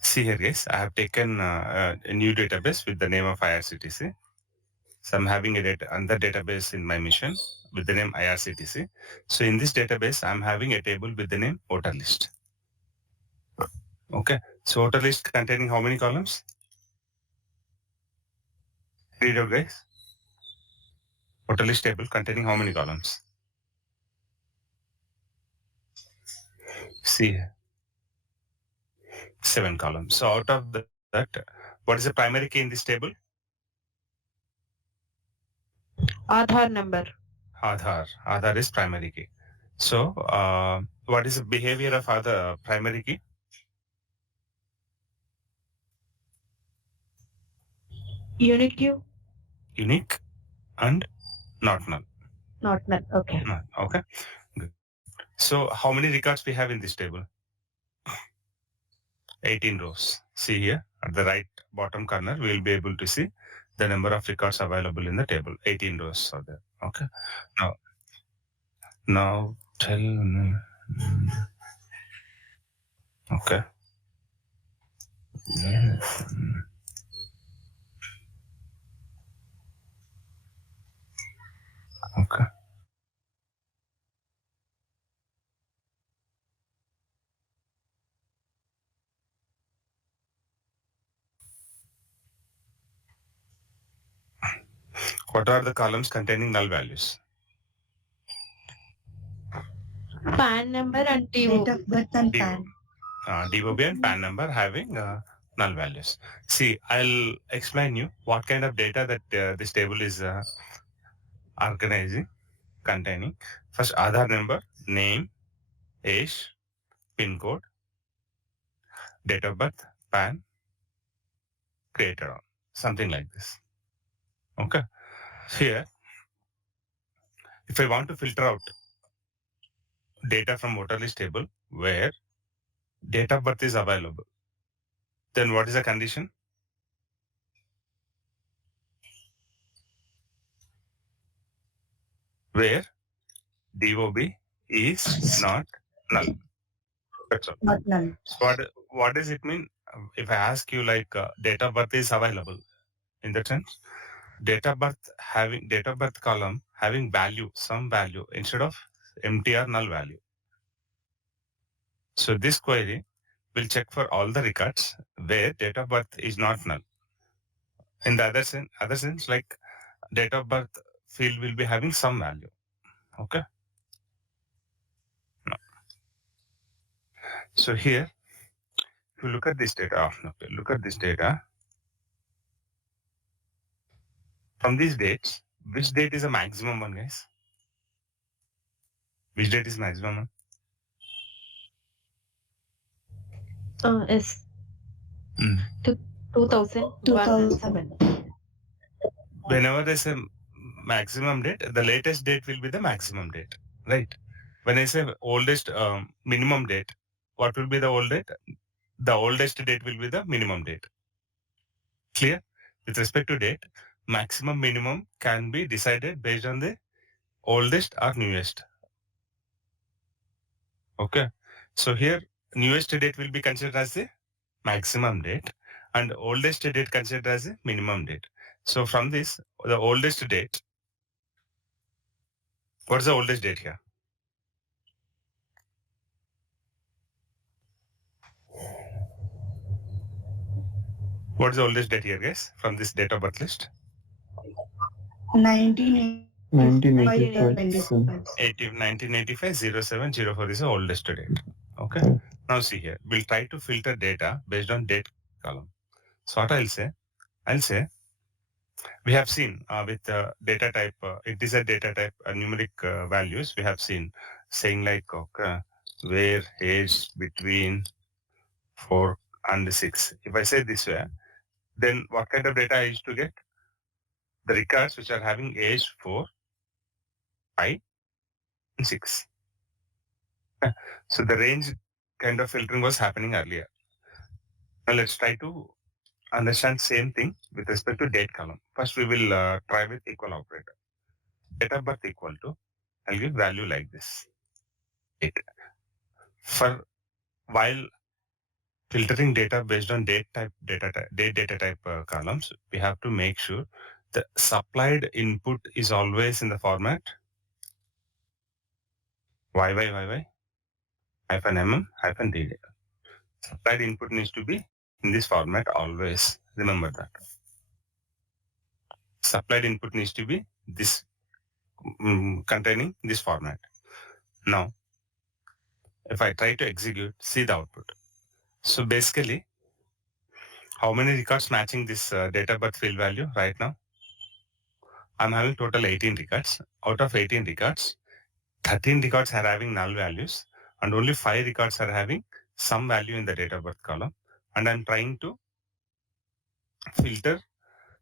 See here, guys, I have taken a new database with the name of IRCTC. So I'm having another database in my mission with the name IRCTC. So in this database, I'm having a table with the name voter list. Okay. So voter list containing how many columns? Read out, guys. Voter list table containing how many columns? See, 7 columns. So out of that, what is the primary key in this table? Aadhaar number. Aadhaar is primary key. So what is the behavior of other primary key? Unique. Unique and not null. Not null. Okay. No, okay. Good. So how many records we have in this table? 18 rows. See here at the right bottom corner, we will be able to see the number of records available in the table. 18 rows are there. Okay. Now tell me. Okay. Yes. Okay. What are the columns containing null values? PAN number and Date TO. of birth and PAN. DOB and PAN number having null values. See, I'll explain you what kind of data that this table is organizing, containing. First, Aadhaar number, name, age, PIN code, date of birth, PAN, created on, something like this. Okay. Here, if I want to filter out data from voter list table where date of birth is available, then what is the condition? Where DOB is not null. That's all. Not null. So what does it mean? If I ask you like date of birth is available, in that sense, date of birth column having value, some value instead of empty or null value. So this query will check for all the records where date of birth is not null. In the other sense, like date of birth field will be having some value. Okay. No. So here, if you look at this data, look at this data. From these dates, which date is the maximum one, guys? Which date is maximum one? Yes. Mm. 2007. Whenever there's a maximum date, the latest date will be the maximum date, right? When I say oldest minimum date, what will be the old date? The oldest date will be the minimum date. Clear? With respect to date, maximum minimum can be decided based on the oldest or newest. Okay. So here, newest date will be considered as the maximum date and oldest date considered as the minimum date. So from this, the oldest date, what's the oldest date here? What is the oldest date here, guys, from this date of birth list? 1985 0704 is the oldest date. Okay. Now see here, we'll try to filter data based on date column. So what I'll say, we have seen with data type, integer data type numeric values, we have seen saying like, okay, where age between 4 and 6. If I say this way, then what kind of data I used to get? The records which are having age 4, 5, and 6. So the range kind of filtering was happening earlier. Now let's try to understand same thing with respect to date column. First we will try with equal operator. Date of birth equal to, I'll give value like this. 8. For while filtering data based on date data type columns, we have to make sure the supplied input is always in the format YY hyphen hyphen DD. Supplied input needs to be in this format always. Remember that. Supplied input needs to be this containing this format. Now, if I try to execute, see the output. So basically, how many records matching this date of birth field value right now? I'm having total 18 records. Out of 18 records, 13 records are having null values and only 5 records are having some value in the date of birth column. And I'm trying to filter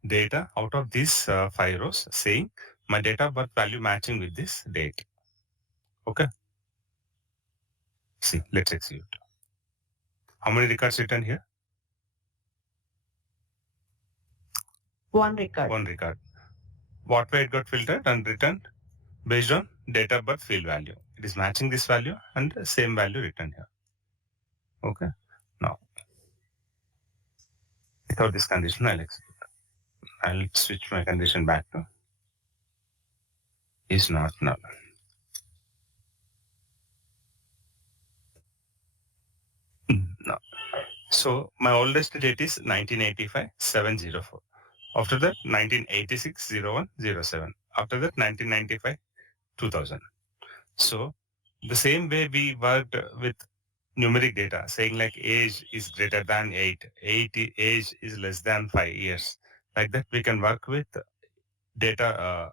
data out of these 5 rows saying my date of birth value matching with this date. Okay. See, let's execute. How many records written here? One record. One record. What way it got filtered and returned? Based on date of birth field value. It is matching this value and the same value written here. Okay. Now, without this condition, I'll execute. I'll switch my condition back to is not null. No. So my oldest date is 1985 704. After that 1986 01 07. After that 1995 2000. So the same way we worked with numeric data, saying like age is greater than 8, age is less than 5 years. Like that, we can work with data,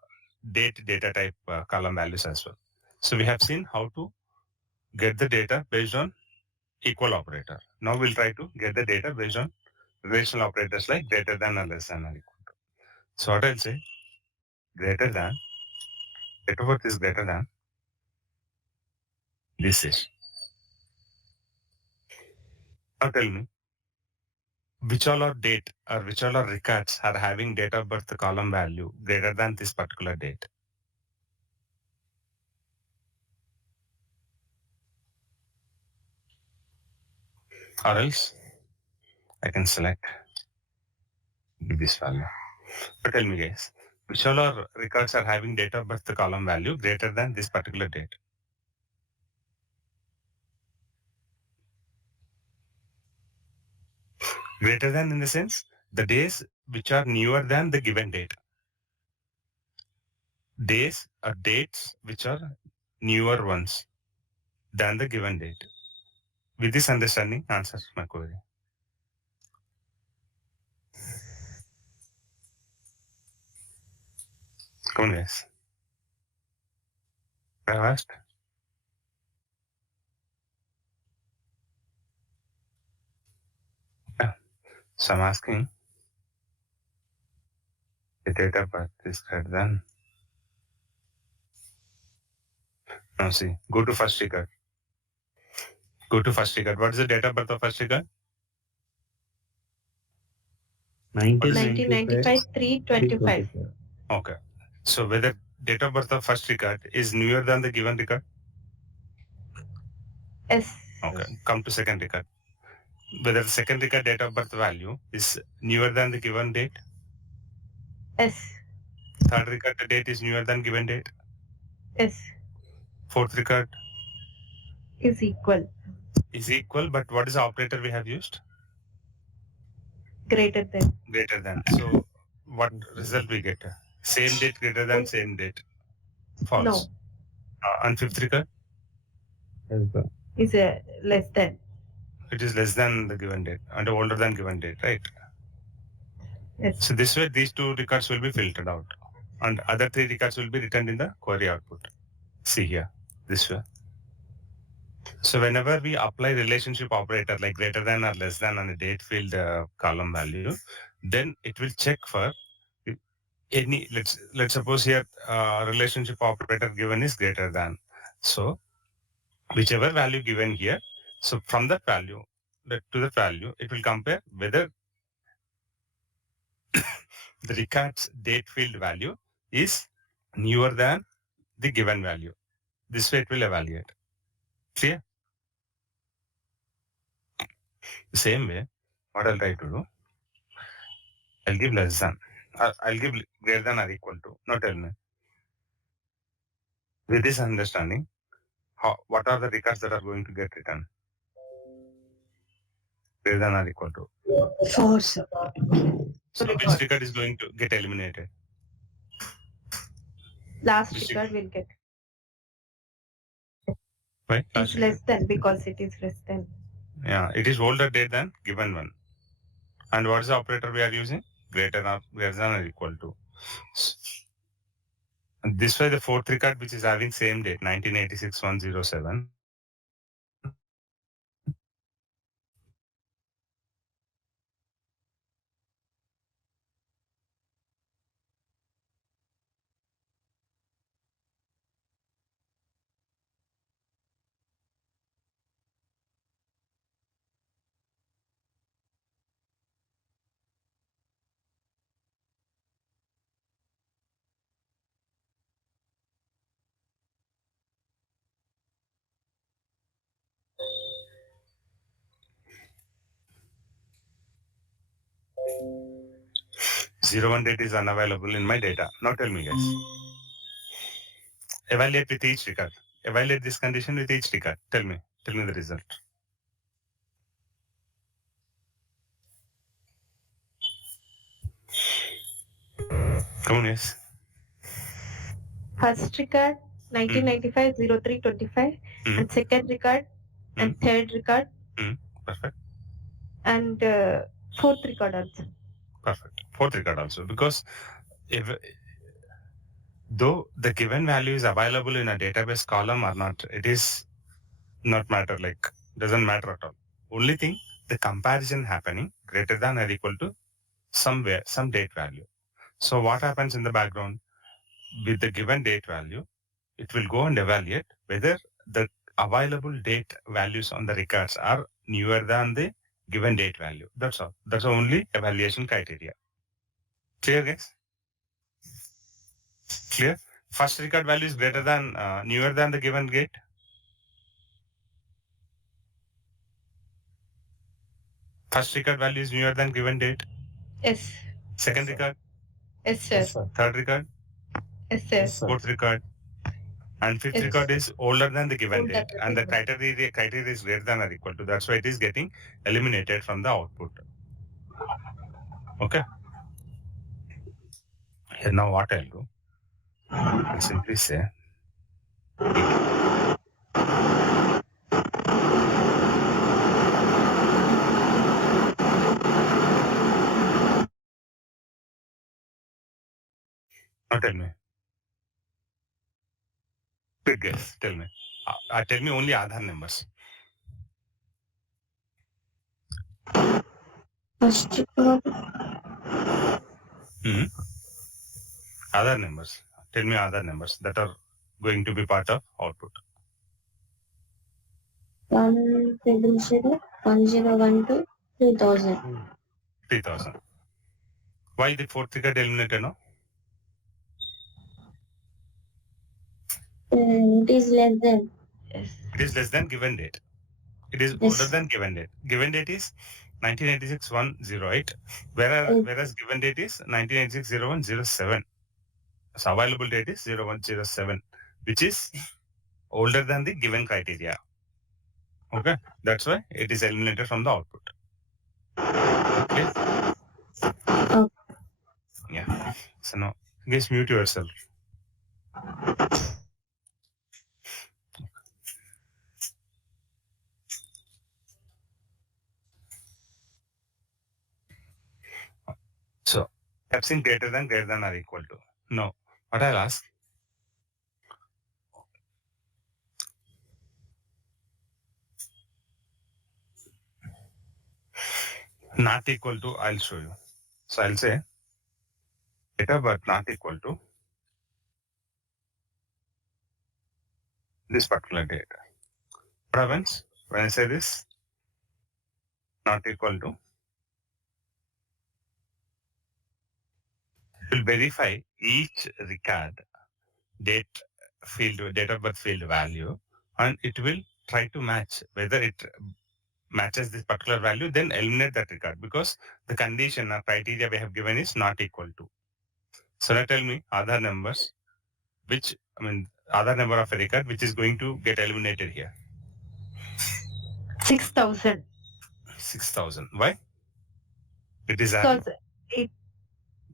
data type column values as well. So we have seen how to get the data based on equal operator. Now we'll try to get the data based on relational operators like greater than or less than or equal to. So what I'll say, greater than, date of birth is greater than, this is. Now tell me, which all are date or which all are records are having date of birth column value greater than this particular date. Or else I can select this value. But tell me guys, which all are records are having date of birth column value greater than this particular date? Greater than in the sense, the days which are newer than the given date. Days are dates which are newer ones than the given date. With this understanding, answers my query. Come on guys. I asked. Yeah. So I'm asking, the date of birth is greater than. Now see, go to first record. Go to first record. What is the date of birth of first record? 1995 325. Okay. So whether date of birth of first record is newer than the given record? Yes. Okay. Come to second record. Whether the second record date of birth value is newer than the given date? Yes. Third record the date is newer than given date? Yes. Fourth record Is equal. is equal, but what is the operator we have used? Greater than. Greater than. So what result we get? Same date greater than same date. False. No. And fifth record? Is less than. It is less than the given date and older than given date, right? Yes. So this way, these two records will be filtered out and other three records will be returned in the query output. See here, this way. So whenever we apply relationship operator like greater than or less than on a date field column value, then it will check for any, let's suppose here relationship operator given is greater than. So whichever value given here, so from that value to that value, it will compare whether the record's date field value is newer than the given value. This way it will evaluate. Clear? The same way, what I'll try to do, I'll give less than. I'll give greater than or equal to. Now tell me, with this understanding, what are the records that are going to get written? Greater than or equal to. False. So which record is going to get eliminated? Last Which record will get. Why? It's less than because it is less than. Yeah, it is older date than given one. And what is the operator we are using? Greater than or equal to. And this way, the fourth record, which is having same date, 1986-107, zero one date is unavailable in my data. Now tell me, guys. Evaluate with each record. Evaluate this condition with each record. Tell me the result. Come on, yes. First record 1995 0325 and second record and third record Perfect. and fourth record also. Perfect. Fourth record also, because if though the given value is available in a database column or not, it is not matter, like doesn't matter at all. Only thing, the comparison happening greater than or equal to somewhere, some date value. So what happens in the background with the given date value, it will go and evaluate whether the available date values on the records are newer than the given date value. That's all. That's the only evaluation criteria. Clear, guys? Clear? First record value is greater than, newer than the given date. First record value is newer than given date. Yes. Second record. Yes, sir. Third record. Yes, sir. Fourth record. And fifth Yes. record is older than the given Older date. than And the the criteria is greater than or equal to. That's why it is getting eliminated from the output. Okay. Here now what I'll do, I'll simply say now tell me. Quick guess. Tell me. Tell me only Aadhaar numbers. First record Aadhaar numbers. Tell me Aadhaar numbers that are going to be part of output. 100 2012 3000. Why the fourth record eliminated now? It is less than. Yes. It is less than given date. It is Yes. older than given date. Given date is 1986-108, whereas given date is 1986-0107. So available date is 0107, which is older than the given criteria. Okay, that's why it is eliminated from the output. Okay. Yeah. So now, guys, mute yourself. So, I've seen greater than or equal to. No. What I'll ask, not equal to, I'll show you. So I'll say data but not equal to this particular data. What happens when I say this not equal to? It will verify each record date of birth field value, and it will try to match whether it matches this particular value, then eliminate that record because the condition or criteria we have given is not equal to. So now tell me Aadhaar numbers, Aadhaar number of a record which is going to get eliminated here. 6,000. 6,000. Why? It is having Because it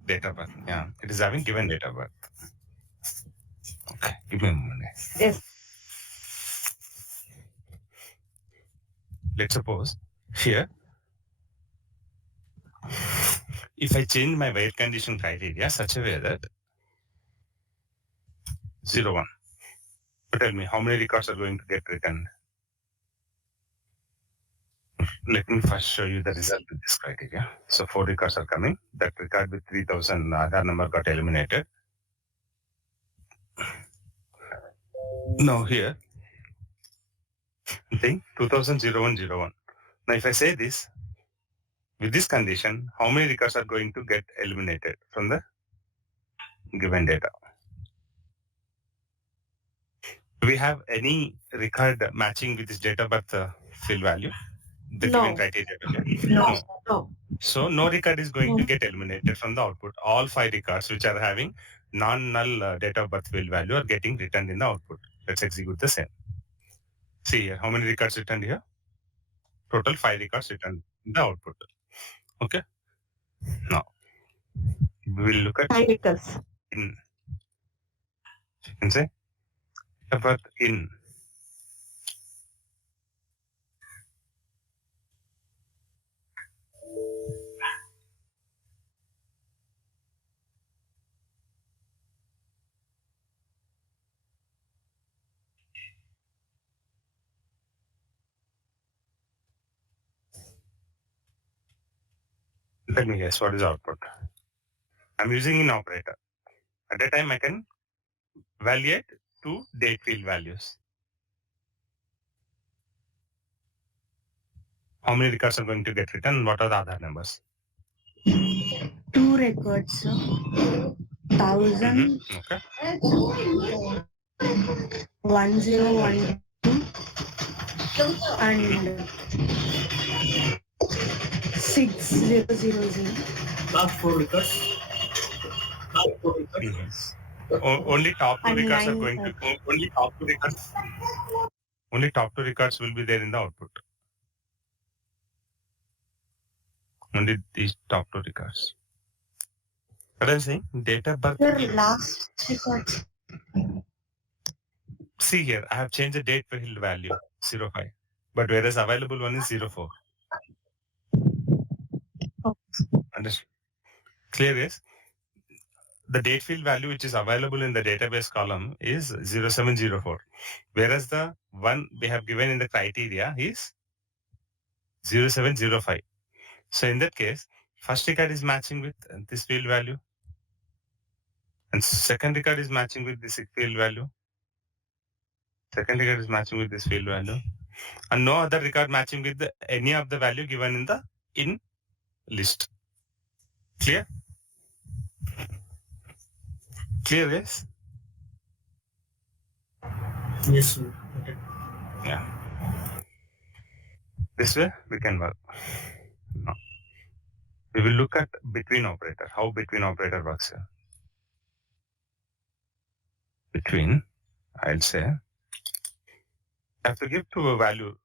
date of birth. Yeah, it is having given date of birth. Okay, give me a moment. yes. Let's suppose here, if I change my where condition criteria such a way that 0, 1, so tell me how many records are going to get returned. Let me first show you the result with this criteria. So 4 records are coming. That record with 3,000 Aadhaar number got eliminated. Now here, think 200101. Now if I say this, with this condition, how many records are going to get eliminated from the given data? Do we have any record matching with this date of birth field value? The No. given criteria. No. So no record is going to get eliminated from the output. All 5 records which are having non-null date of birth field value are getting returned in the output. Let's execute the same. See here, how many records returned here? Total 5 records returned in the output. Okay. Now we will look at 5 records. in. You can say date of birth in. Let me guess what is output. I'm using in operator. At that time I can evaluate 2 date field values. How many records are going to get returned? What are the other numbers? 2 records. 1,000. Okay. 1012 and 6000. Last 4 records. Only top 2 And records are 9 going to only top 2 records will be there in the output. Only these top 2 records. What I'm saying, date of birth. Your last records. See here, I have changed the date field value 05, but whereas available one is 04. Understand? Clear is the date field value which is available in the database column is 0704, whereas the one we have given in the criteria is 0705. So in that case, first record is matching with this field value, and second record is matching with this field value. Second record is matching with this field value, and no other record matching with any of the value given in the in list. Clear? Clear, guys? Yes, sir. Okay. Yeah. This way we can work. Now, we will look at between operator. How between operator works here. Between, I'll say, have to give to a value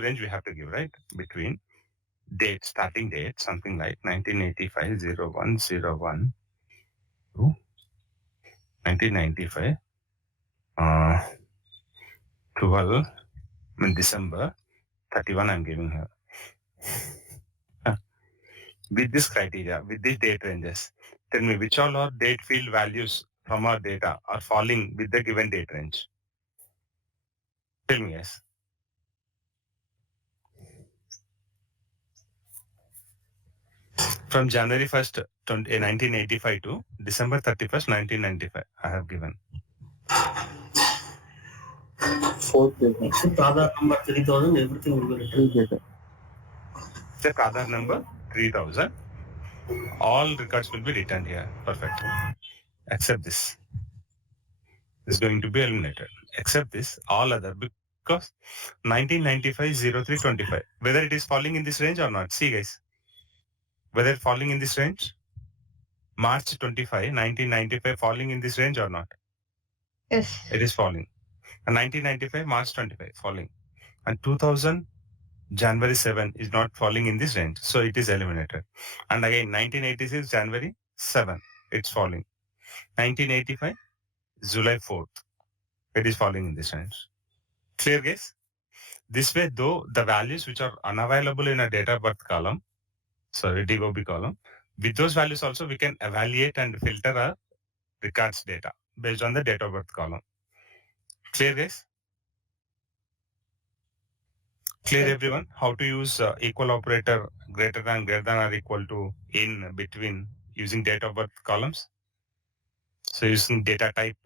range we have to give, right? Between date, starting date, something like 1985 0101 to 1995 12 December 31 I'm giving her. With this criteria, with these date ranges, tell me which all our date field values from our data are falling with the given date range. Tell me, yes. From January 1st, 1985 to December 31st, 1995, I have given. 4th paper. Except Aadhaar number 3000, everything will be written. Check Aadhaar number 3000. All records will be returned here. Perfect. Except this. This is going to be eliminated. Except this, all other, Because 1995, 03, 25. Whether it is falling in this range or not. See guys, whether it's falling in this range. March 25, 1995 falling in this range or not? Yes. It is falling. And 1995, March 25 falling. And 2000, January 7 is not falling in this range. So it is eliminated. And again, 1986, January 7, it's falling. 1985, July 4th, it is falling in this range. Clear guys? This way, though, the values which are unavailable in a date of birth column, sorry, DOB column, with those values also we can evaluate and filter our records data based on the date of birth column. Clear guys? Clear Yes. everyone? How to use equal operator greater than or equal to in between using date of birth columns? So using data type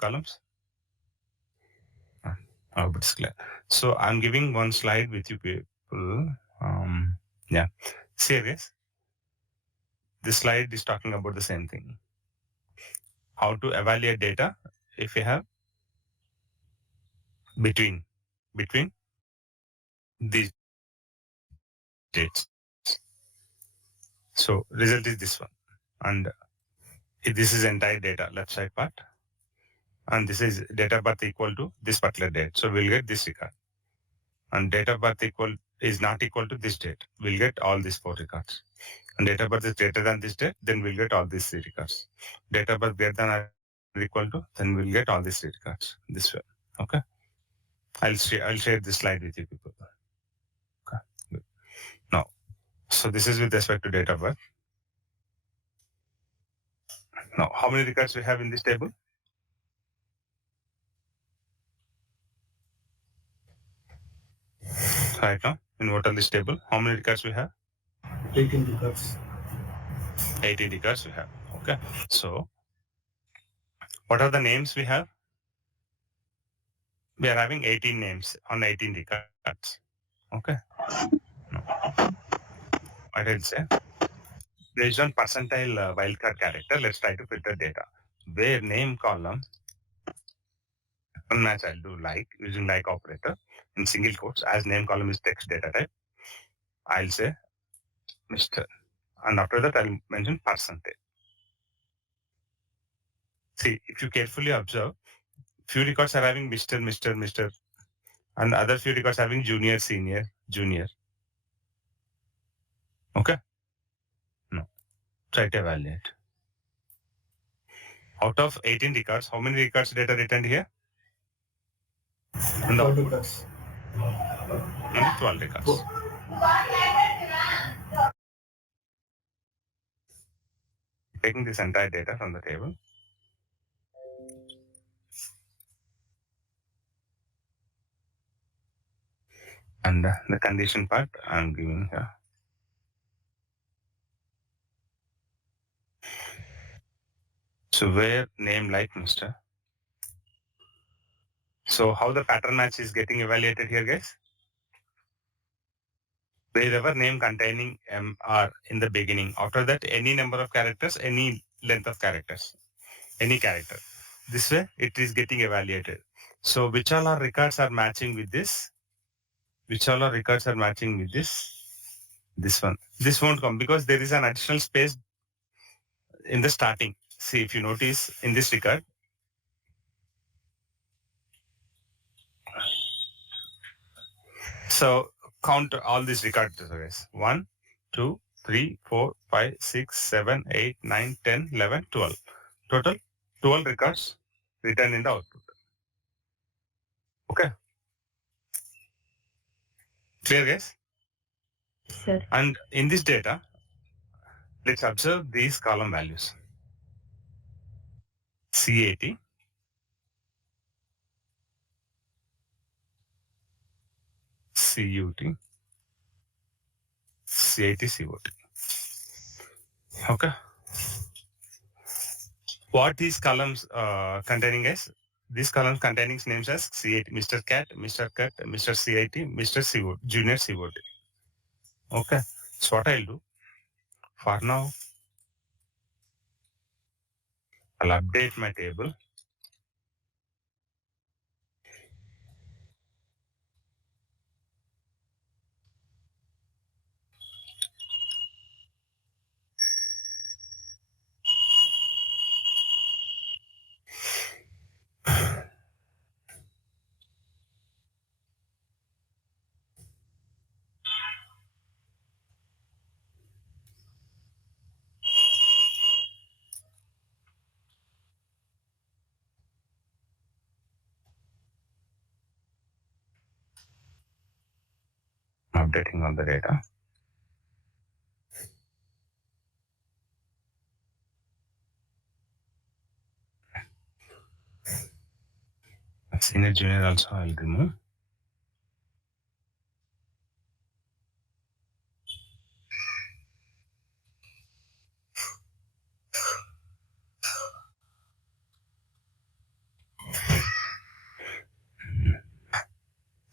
columns. Oh, but it's clear. So I'm giving one slide with you people. Yeah. See this. This slide is talking about the same thing. How to evaluate data if you have between these dates. So result is this one. And this is entire data, left side part. And this is date of birth equal to this particular date. So we'll get this record. And date of birth is not equal to this date. We'll get all these 4 records. And date of birth is greater than this date, then we'll get all these 3 records. Date of birth greater than or equal to, then we'll get all these 3 records this way. Okay. I'll share this slide with you people. Okay. Good. Now, so this is with respect to date of birth. Now, how many records we have in this table? Right now, in what are this table? How many records we have? 18 records. 18 records we have. Okay. So, what are the names we have? We are having 18 names on 18 records. Okay. No. What I'll say? Based on percentile wildcard character, let's try to filter data. Where name column, one match I'll do like using like operator in single quotes as name column is text data type. I'll say Mr. And after that, I'll mention percentage. See, if you carefully observe, few records are having Mr., and other few records having junior, senior, junior. Okay? No. Try to evaluate. Out of 18 records, how many records data returned here? 12 records. Only 12 records. Taking this entire data from the table. And the condition part I'm giving here. So where name like Mr. So how the pattern match is getting evaluated here, guys? Wherever name containing MR in the beginning. After that, any number of characters, any length of characters, any character. This way, it is getting evaluated. So which all our records are matching with this? Which all our records are matching with this? This one. This won't come because there is an additional space in the starting. See, if you notice in this record, so count all these records, guys. 1, 2, 3, 4, 5, 6, 7, 8, 9, 10, 11, 12. Total 12 records written in the output. Okay. Clear, guys? Sir. And in this data, let's observe these column values. C80, CUT, C80, COT. Okay. What these columns containing is? These columns containing names as C80, Mr. Cat, Mr. Cat, Mr. C80, Mr. COT, Junior COT. Okay. So what I'll do, for now, I'll update my table. updating all the data. Senior junior also I'll remove.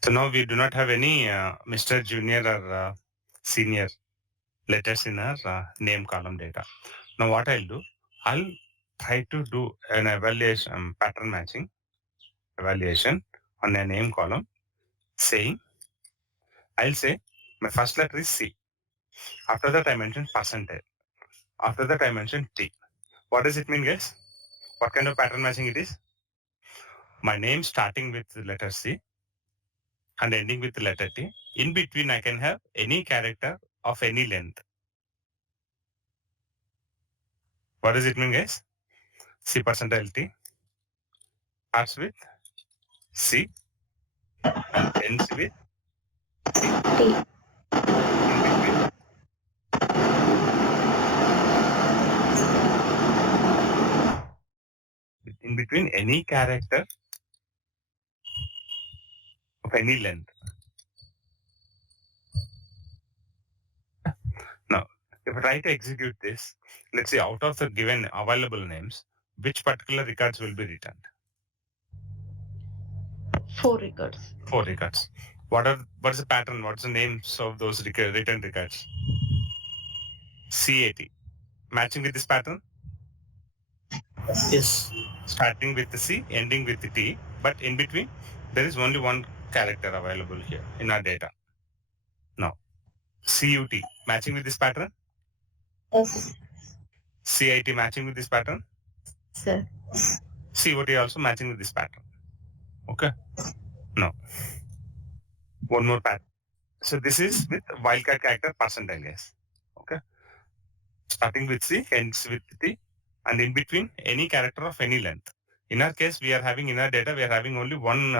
So now we do not have any Mr. Junior or senior letters in our name column data. Now what I'll do, I'll try to do an evaluation, pattern matching evaluation on a name column, saying, I'll say my first letter is C. After that I mention percentage. After that I mention T. What does it mean, guys? What kind of pattern matching it is? My name starting with the letter C and ending with the letter T. In between I can have any character of any length. What does it mean, guys? C percentile T starts with C and ends with T. in between. In between any character of any length. Now, if I try to execute this, let's say out of the given available names, which particular records will be returned? 4 records. 4 records. What's the pattern? What's the names of those written records? CAT. Matching with this pattern? Yes. Starting with the C, ending with the T, but in between, there is only one character available here in our data. Now, CUT matching with this pattern? Yes, CIT matching with this pattern? sir. COT also matching with this pattern. Okay. Now, one more pattern. So this is with wildcard character percentile, guys. Okay. Starting with C, ends with T, and in between any character of any length. In our case, we are having in our data, we are having only one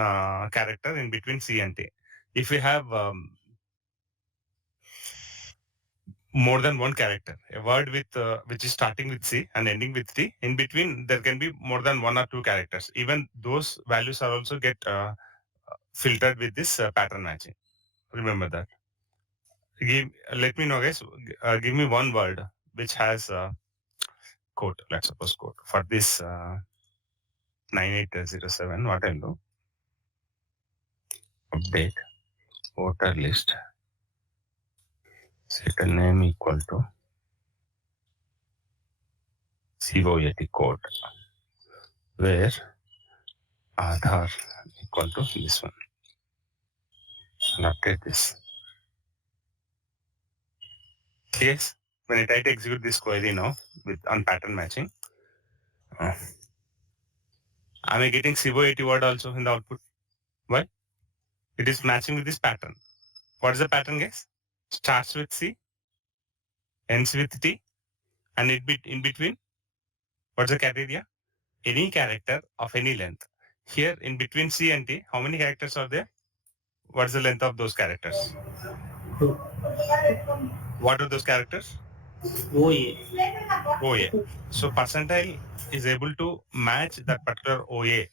character in between C and T. If we have more than one character, a word with which is starting with C and ending with T, in between there can be more than one or two characters. Even those values are also get filtered with this pattern matching. Remember that. Let me know, guys. Give me one word which has code. Let's suppose code for this 9807. What I'll do? Update voter list. Set a name equal to COAT code, where Aadhaar equal to this one. I'll update this. Yes, when I try to execute this query now with on pattern matching, am I getting COAT word also in the output? Why? It is matching with this pattern. What is the pattern, guys? Starts with C, ends with T, and in between, what's the criteria? Any character of any length. Here, in between C and T, how many characters are there? What's the length of those characters? What are those characters? OA. OA. So percentile is able to match that particular OA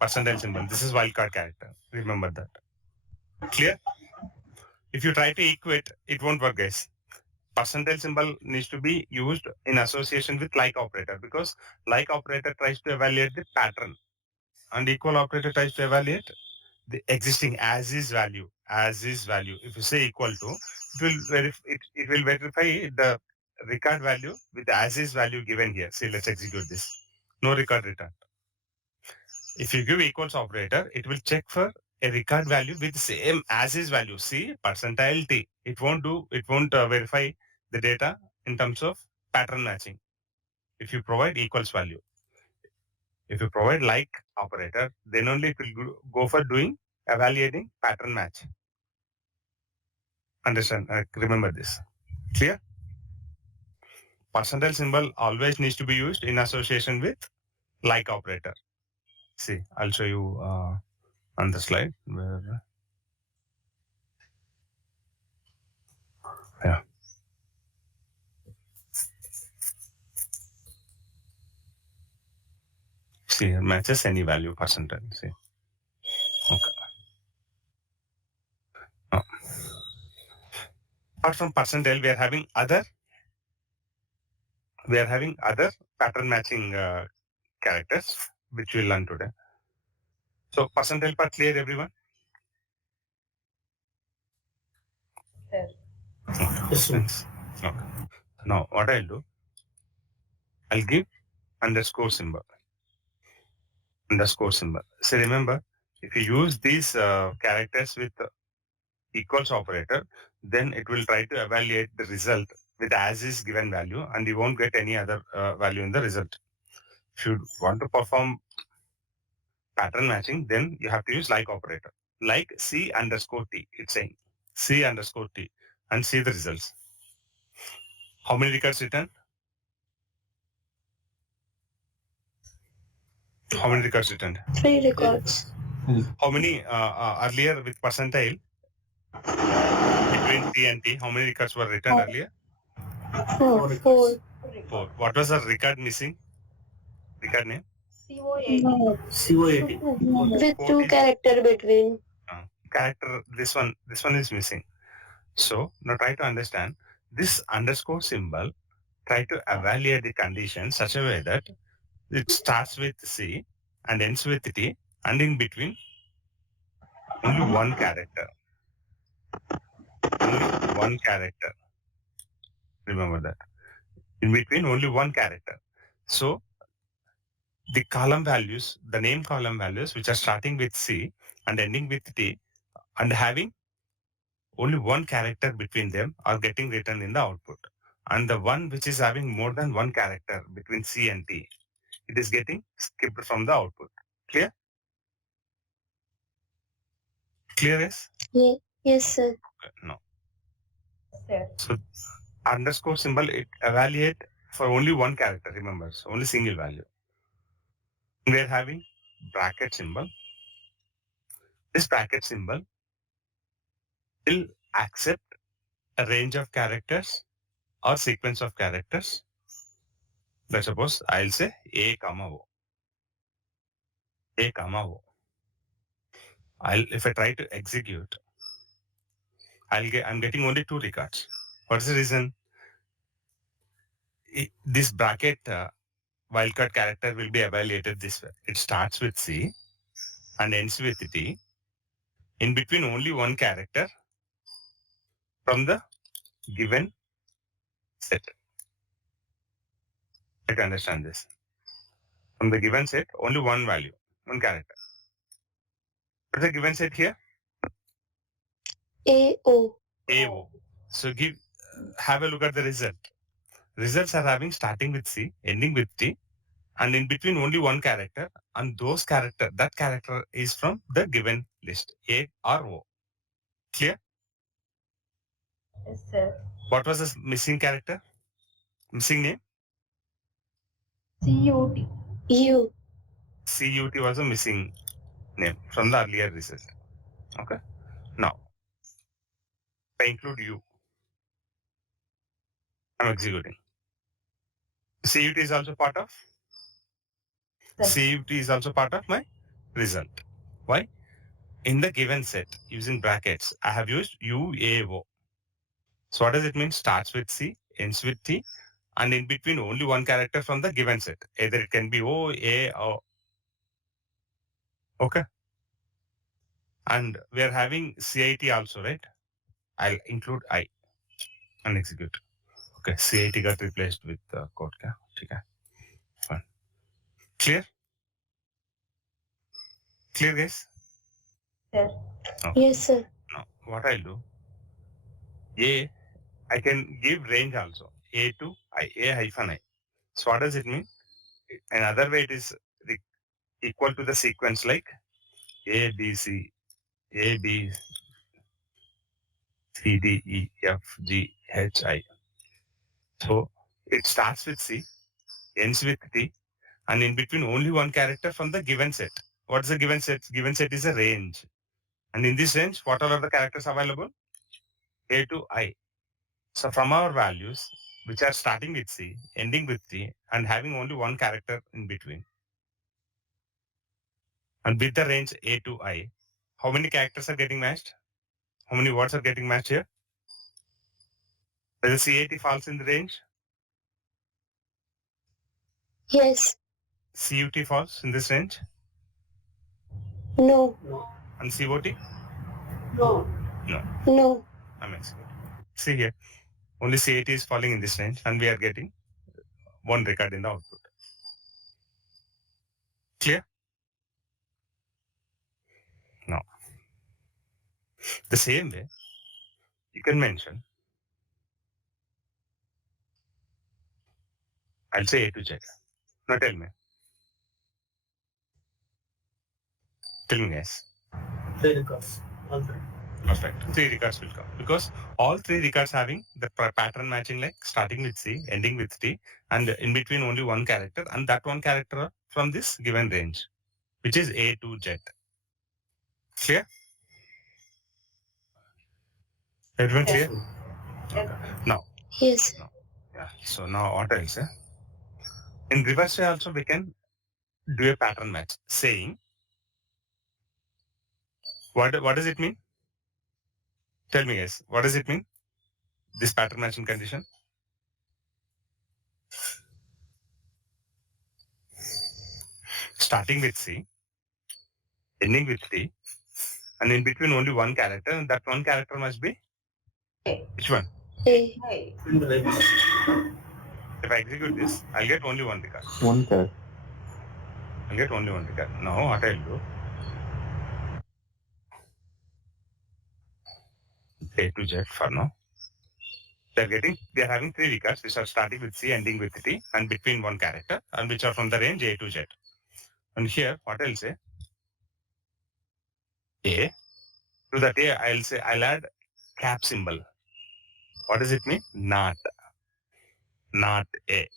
percentile symbol. This is wildcard character. Remember that. Clear? If you try to equate, it won't work, guys. Percentile symbol needs to be used in association with like operator, because like operator tries to evaluate the pattern and equal operator tries to evaluate the existing as is value. As is value. If you say equal to, it will verify the record value with as is value given here. See, let's execute this. No record return. If you give equals operator, it will check for a record value with same as is value. See, percentile T. It won't verify the data in terms of pattern matching. If you provide equals value. If you provide like operator, then only it will go for doing evaluating pattern match. Understand? Remember this. Clear? Percentile symbol always needs to be used in association with like operator. See, I'll show you on the slide where See, here matches any value percentile. See. Okay. Now, apart from percentile, we are having other pattern matching characters, which we'll learn today. So percentile part clear, everyone? Sir. Yes, sir. Thanks. Okay. Now what I'll do, I'll give underscore symbol. So remember, if you use these characters with equals operator, then it will try to evaluate the result with as is given value, and you won't get any other value in the result. If you want to perform pattern matching, then you have to use like operator, like C underscore T. It's saying C underscore T, and see the results. How many records returned? How many records returned? 3 records. How many earlier with percentile between C and T? How many records were returned earlier? 4. 4. 4. What was the record missing? Record name? CO80. CO80. With 4 2 is character between. character. This one is missing. So now try to understand this underscore symbol. Try to evaluate the condition such a way that it starts with C and ends with T, and in between only one character. Only one character. Remember that. In between only one character. So the column values, the name column values, which are starting with C and ending with T and having only one character between them, are getting written in the output. And the one which is having more than one character between C and T, it is getting skipped from the output. Clear? Clear is? Yes, sir. No. Sir. So underscore symbol, it evaluate for only one character, remember, so only single value. We are having bracket symbol. This bracket symbol will accept a range of characters or sequence of characters. Let's suppose I'll say A comma O. A comma O. If I try to execute, I'm getting only 2 records. What's the reason? This bracket wildcard character will be evaluated this way. It starts with C and ends with T. In between only one character from the given set. I can understand this. From the given set, only one value, one character. What's the given set here? AO. AO. So have a look at the result. Results are having starting with C, ending with T, and in between only one character, and that character is from the given list, A or O. Clear? Yes, sir. What was the missing character? Missing name? CUT. U. CUT was a missing name from the earlier result. Okay. Now, I include U. I'm executing. CUT is also part of? CUT is also part of my result. Why? In the given set, using brackets, I have used UAO. So what does it mean? Starts with C, ends with T, and in between only one character from the given set. Either it can be O, A, or okay. And we are having CIT also, right? I'll include I and execute. Okay, CIT got replaced with code. Okay, fine. Clear? Clear, guys? Sir. Okay. Yes, sir. Now, what I'll do, I can give range also. A to I, A hyphen I. So what does it mean? Another way it is equal to the sequence like A, B, C, A, B, C, D, E, F, G, H, I. So it starts with C, ends with T, and in between only one character from the given set. What's the given set? Given set is a range. And in this range, what are the characters available? A to I. So from our values, which are starting with C, ending with T, and having only one character in between, and with the range A to I, how many characters are getting matched? How many words are getting matched here? Whether CAT falls in the range, Yes. CUT falls in this range, No. No. and COT? No. No. No. I'm excluded. See here, only CAT is falling in this range, and we are getting one record in the output. Clear? Now, the same way, you can mention, I'll say A to Z. Now tell me. Tell me, guys. 3 records. All three. Perfect. 3 records will come because all 3 records having the pattern matching, like starting with C, ending with T, and in between only one character, and that one character from this given range, which is A to Z. Clear? Everyone clear? Okay. Now, Yes. yeah. So now what else? In reverse way also we can do a pattern match, saying what does it mean? Tell me, guys. What does it mean? This pattern matching condition. Starting with C, ending with T, and in between only one character, and that one character must be which one? A. In the range. If I execute this, I'll get only one record. One character. I'll get only one record. Now what I'll do, A to Z for now. They're having 3 records which are starting with C, ending with T, and between one character, and which are from the range A to Z. And here, what I'll say, A. To that A, I'll add cap symbol. What does it mean? Not A.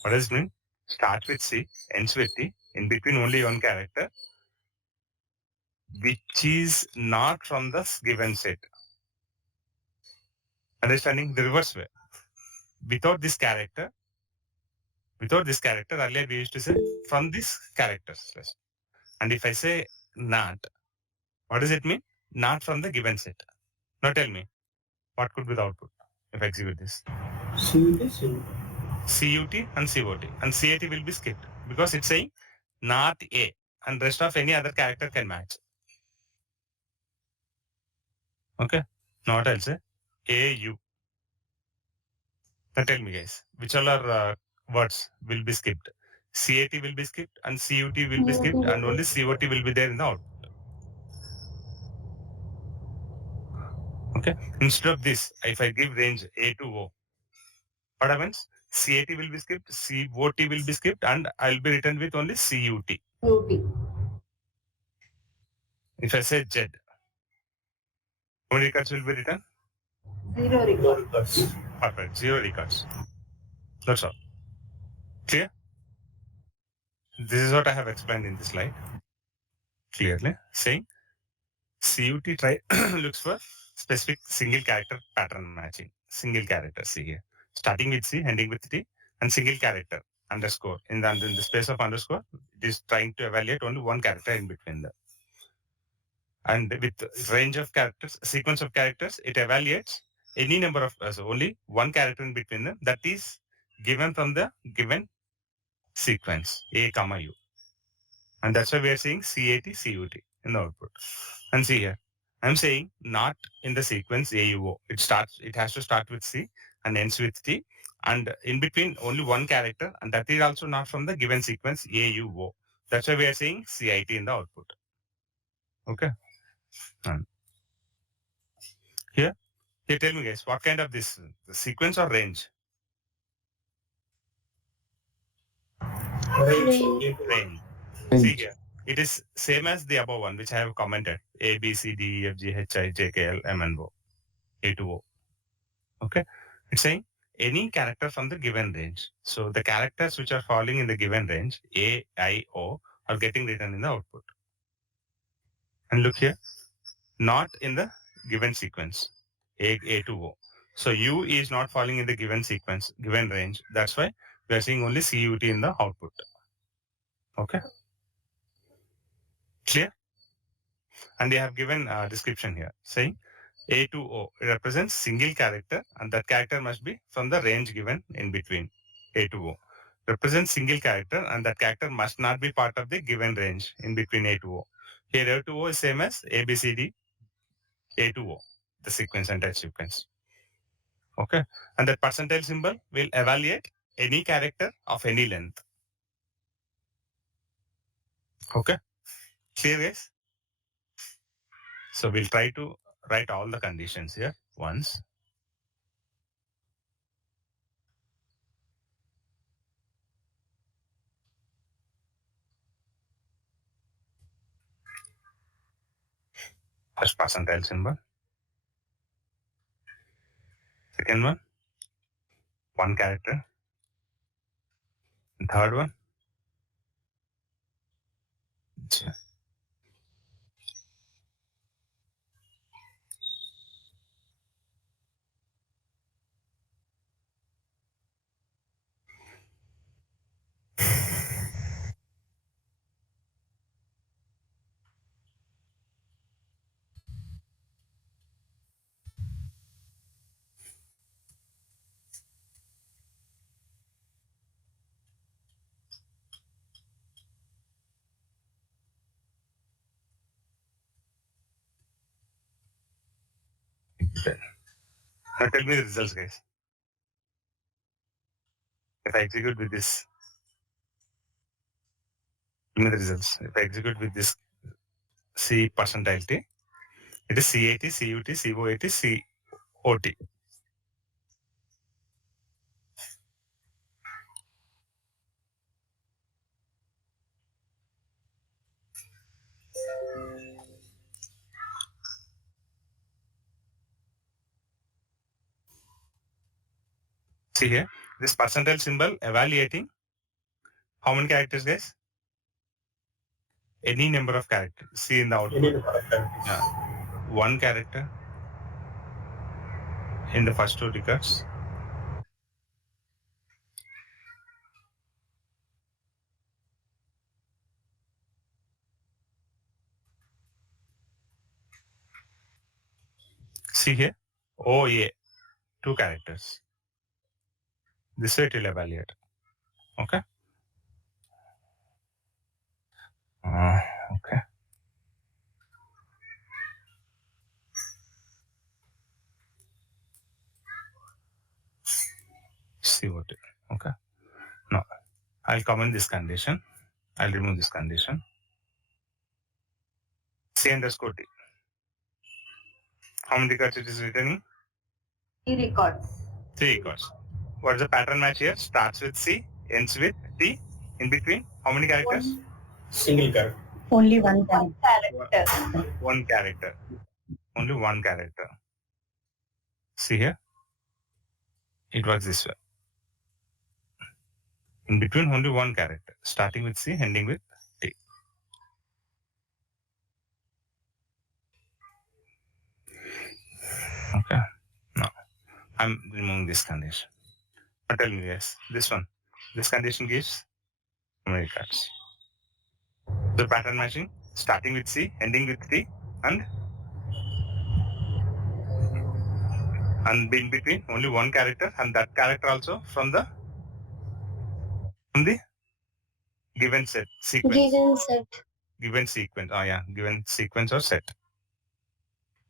What does it mean? Starts with C, ends with T, in between only one character, which is not from the given set. Understanding the reverse way. Without this character, earlier we used to say from this character. And if I say not, what does it mean? Not from the given set. Now tell me, what could be the output if I execute this? CUT and COT. And CAT will be skipped because it's saying not A, and rest of any other character can match. Okay. Now what I'll say? AU. Now tell me, guys, which all are words will be skipped? CAT will be skipped and CUT will be skipped, and only COT will be there in the output. Okay. Instead of this, if I give range A to O, what happens? CAT will be skipped, COT will be skipped, and I'll be written with only CUT. If I say Z, how many records will be written? 0 records. Perfect. 0 records. That's all. Clear? This is what I have explained in this slide. Clearly saying CUT try looks for specific single character pattern matching. Single character, see here. Starting with C, ending with T, and single character underscore. In the space of underscore, it is trying to evaluate only one character in between them. And with range of characters, sequence of characters, it evaluates any number of, so only one character in between them that is given from the given sequence, A, comma, U. And that's why we are saying CAT, CUT in the output. And see here, I'm saying not in the sequence AUO. It has to start with C and ends with T. And in between only one character, and that is also not from the given sequence AUO. That's why we are saying CIT in the output. Okay. And here tell me, guys, what kind of this the sequence or range? Range. See here, it is same as the above one, which I have commented. A, B, C, D, E, F, G, H, I, J, K, L, M, N, O. A to O. Okay. It's saying any character from the given range. So the characters which are falling in the given range, A, I, O, are getting written in the output. And look here, not in the given sequence, A to O. So U is not falling in the given sequence, given range. That's why we are seeing only CUT in the output. Okay. Clear? And they have given a description here saying A to O represents single character, and that character must be from the range given in between. A to O represents single character, and that character must not be part of the given range in between A to O. Here A to O is same as A, B, C, D, A to O, the sequence, entire sequence. Okay. And that percentile symbol will evaluate any character of any length. Okay. Clear, guys? So we'll try to write all the conditions here once. First percentile symbol. Second one character. And third one. Now tell me the results, guys. If I execute with this, give me the results. If I execute with this C percentile T, it is CAT, CUT, COAT, COT. See here, this percentile symbol evaluating how many characters, guys? Any number of characters. See in the output. Yeah. One character in the first two records. See here, OA, two characters. This way it will evaluate. Okay. Okay. See what it. Okay. Now I'll comment this condition. I'll remove this condition. C underscore T. How many records it is returning? 3 records. 3 records. What is the pattern match here? Starts with C, ends with T. In between, how many characters? Single character. Only one time. Character. One character. Only one character. See here? It works this way. In between, only one character. Starting with C, ending with T. Okay. Now, I'm removing this condition. Now tell me, yes, this one. This condition gives how many records? The pattern matching, starting with C, ending with T, and in between only one character, and that character also from the given set sequence. Given set. Given sequence. Oh yeah, given sequence or set.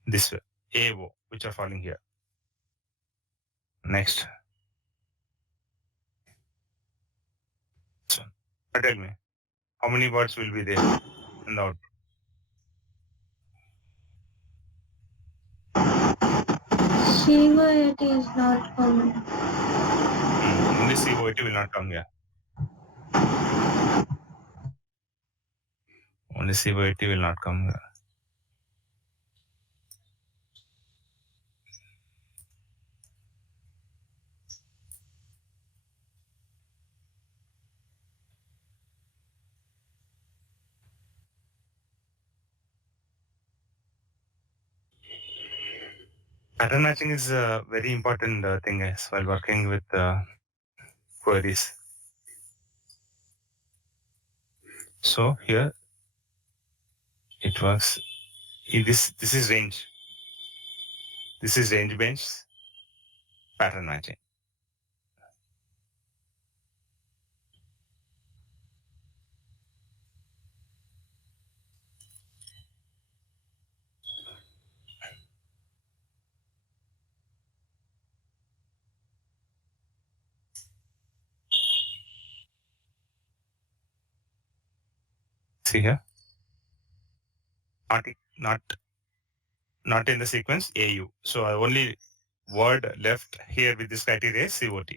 This way. AO, which are falling here. Next. So, tell me, how many words will be there in the output? COAT is not common. Only COAT will not come here. Only COAT will not come here. Pattern matching is a very important thing, guys, while working with queries. So here, It was in this is range. This is range bench pattern matching. See here, not in the sequence AU. So I only word left here with this criteria is COT.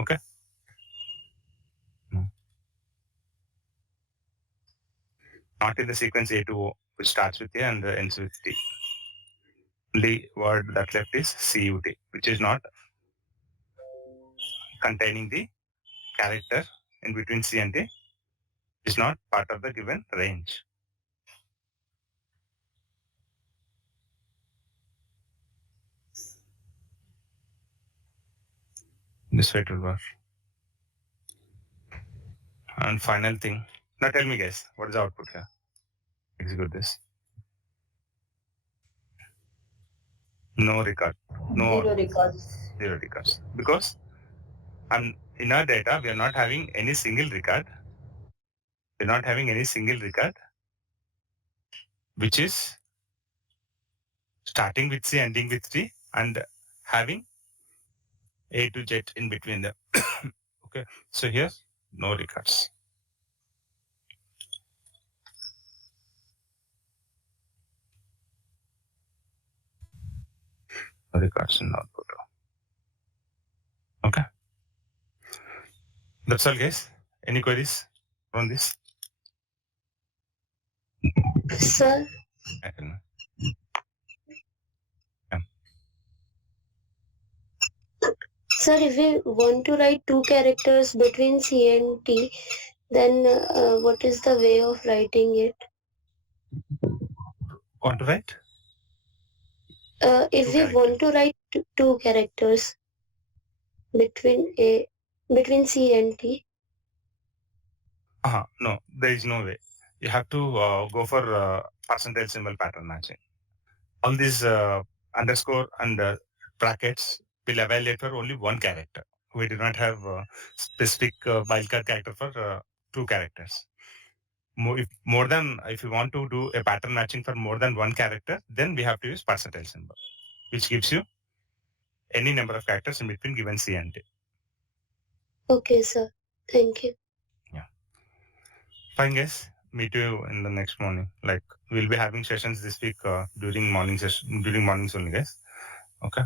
Okay. Not in the sequence A to O, which starts with A and ends with T. Only word that left is CUT, which is not containing the character in between C and D. Is not part of the given range. This way it will work. And final thing. Now tell me guys, what is the output here? Execute this. No record. No Zero records. zero records. Because in our data, we are not having any single record. We're not having any single record, which is starting with C, ending with T, and having A to Z in between them. Okay. So here, no records. No records in output. Okay. That's all, guys. Any queries on this? Sir, I don't know. sir, if we want to write two characters between C and T, then what is the way of writing it? Want to write? If Two we characters. want to write two characters between C and T. No, there is no way. You have to go for percentage symbol pattern matching. All these underscore and brackets will evaluate for only one character. We do not have specific wildcard character for two characters. If you want to do a pattern matching for more than one character, then we have to use percentage symbol, which gives you any number of characters in between given C and D. Okay, sir. Thank you. Fine, guys. Meet you in the next morning. Like we'll be having sessions this week during mornings only, guys. Okay.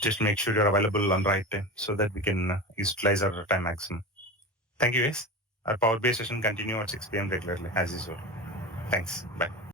Just make sure you're available on right time so that we can utilize our time maximum. Thank you, guys. Our Power BI session continue at 6 p.m. regularly as usual. Thanks. Bye.